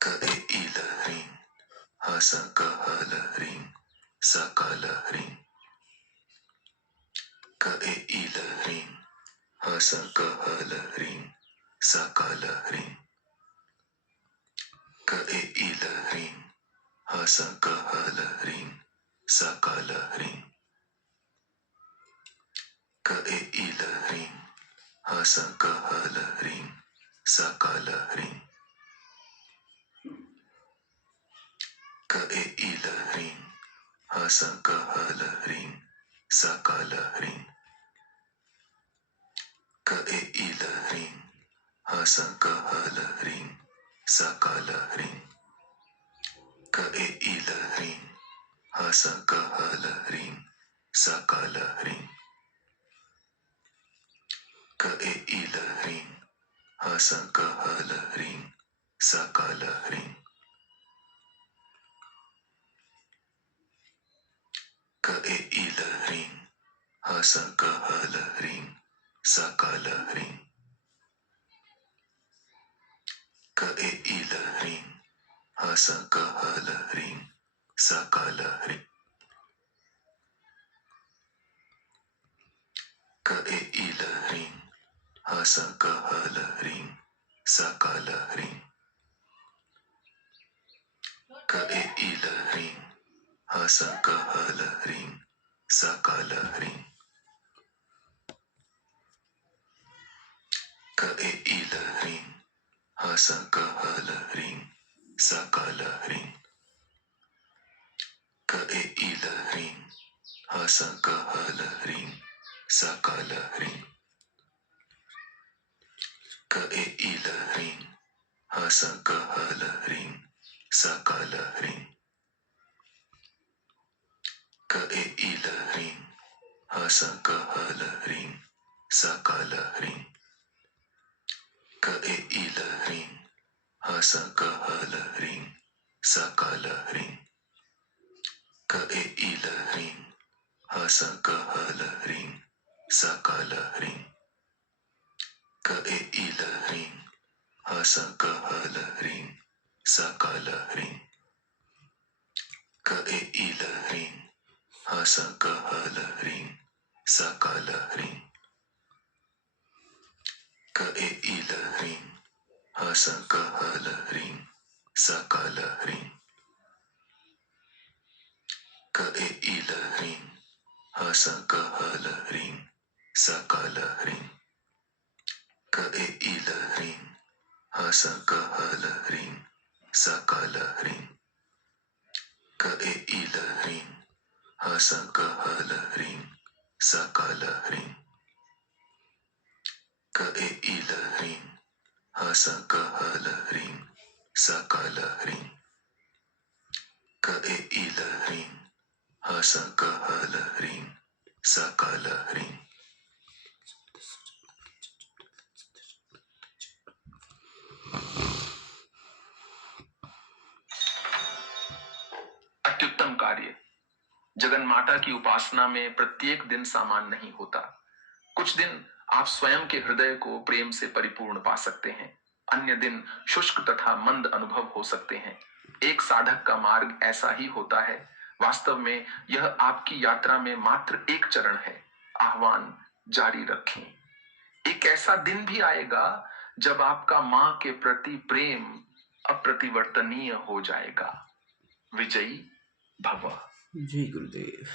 Ka e i la ring, ha sa ka ha la ring, sa ka la ring. Ka e i la ring, ha sa ka ha la ring, sa ka la ring. Ka e i la ring, ha sa ka ha la ring, sa ka la ring. Ka e i la ring, ha sa ka ha la ring, sa ka la ring. Ka e i la ring, ha sa ka ha la ring, sa ka la ring. Ka e i la ring, ha sa ka ha la ring, sa ka la ring. Ka e i la ring, ha sa ka ha la ring, sa ka la ring. Ka e i la ring, ha sa ka ha la ring, sa ka la ring. Ka e i la ring, ha sa ka ha la ring, sa ka la ring. Ka e i la ring, ha sa ka ha la ring, sa ka la ring. Ka e i la ring, ha sa ka ha la ring, sa ka la ring. Ka e i la ring, ha sa ka ha la ring, sa ka la ring. Ka e i la ring, ha sa ka ha la ring, sa ka la ring. Ka e i la ring, ha sa ka ha la ring, sa ka la ring. Ka e i la ring, ha sa ka ha la ring, sa ka la ring. Ka e i la ring, ha sa ka ha la ring, sa ka la ring. Ka e i la ring, ha sa ka ha la ring, sa ka la ring. Ka e i la ring, ha sa ka ha la ring, sa ka la ring. Ka e i la ring, ha sa ka ha la ring, sa ka la ring. Ka e i la ring, ha sa ka ha la ring, sa ka la ring. Ka e i la ring, ha sa ka ha la ring, sa ka la ring. Ka e i la ring, ha sa ka ha la ring, sa ka la ring. Ka e i la ring, ha sa ka ha la ring, sa ka la ring. Ka e i la ring, ha sa ka ha la ring, sa ka la ring. Ka e i la ring, ha sa ka ha la ring, sa ka la ring. Ka e i la ring, ha sa ka ha la ring, sa ka la ring. अत्युत्तम कार्य। जगन माता की उपासना में प्रत्येक दिन समान नहीं होता। कुछ दिन आप स्वयं के हृदय को प्रेम से परिपूर्ण पा सकते हैं, अन्य दिन शुष्क तथा मंद अनुभव हो सकते हैं। एक साधक का मार्ग ऐसा ही होता है। वास्तव में यह आपकी यात्रा में मात्र एक चरण है। आह्वान जारी रखें। एक ऐसा दिन भी आएगा जब आपका मां के प्रति प्रेम अप्रतिवर्तनीय हो जाएगा। विजयी भव। जय गुरुदेव।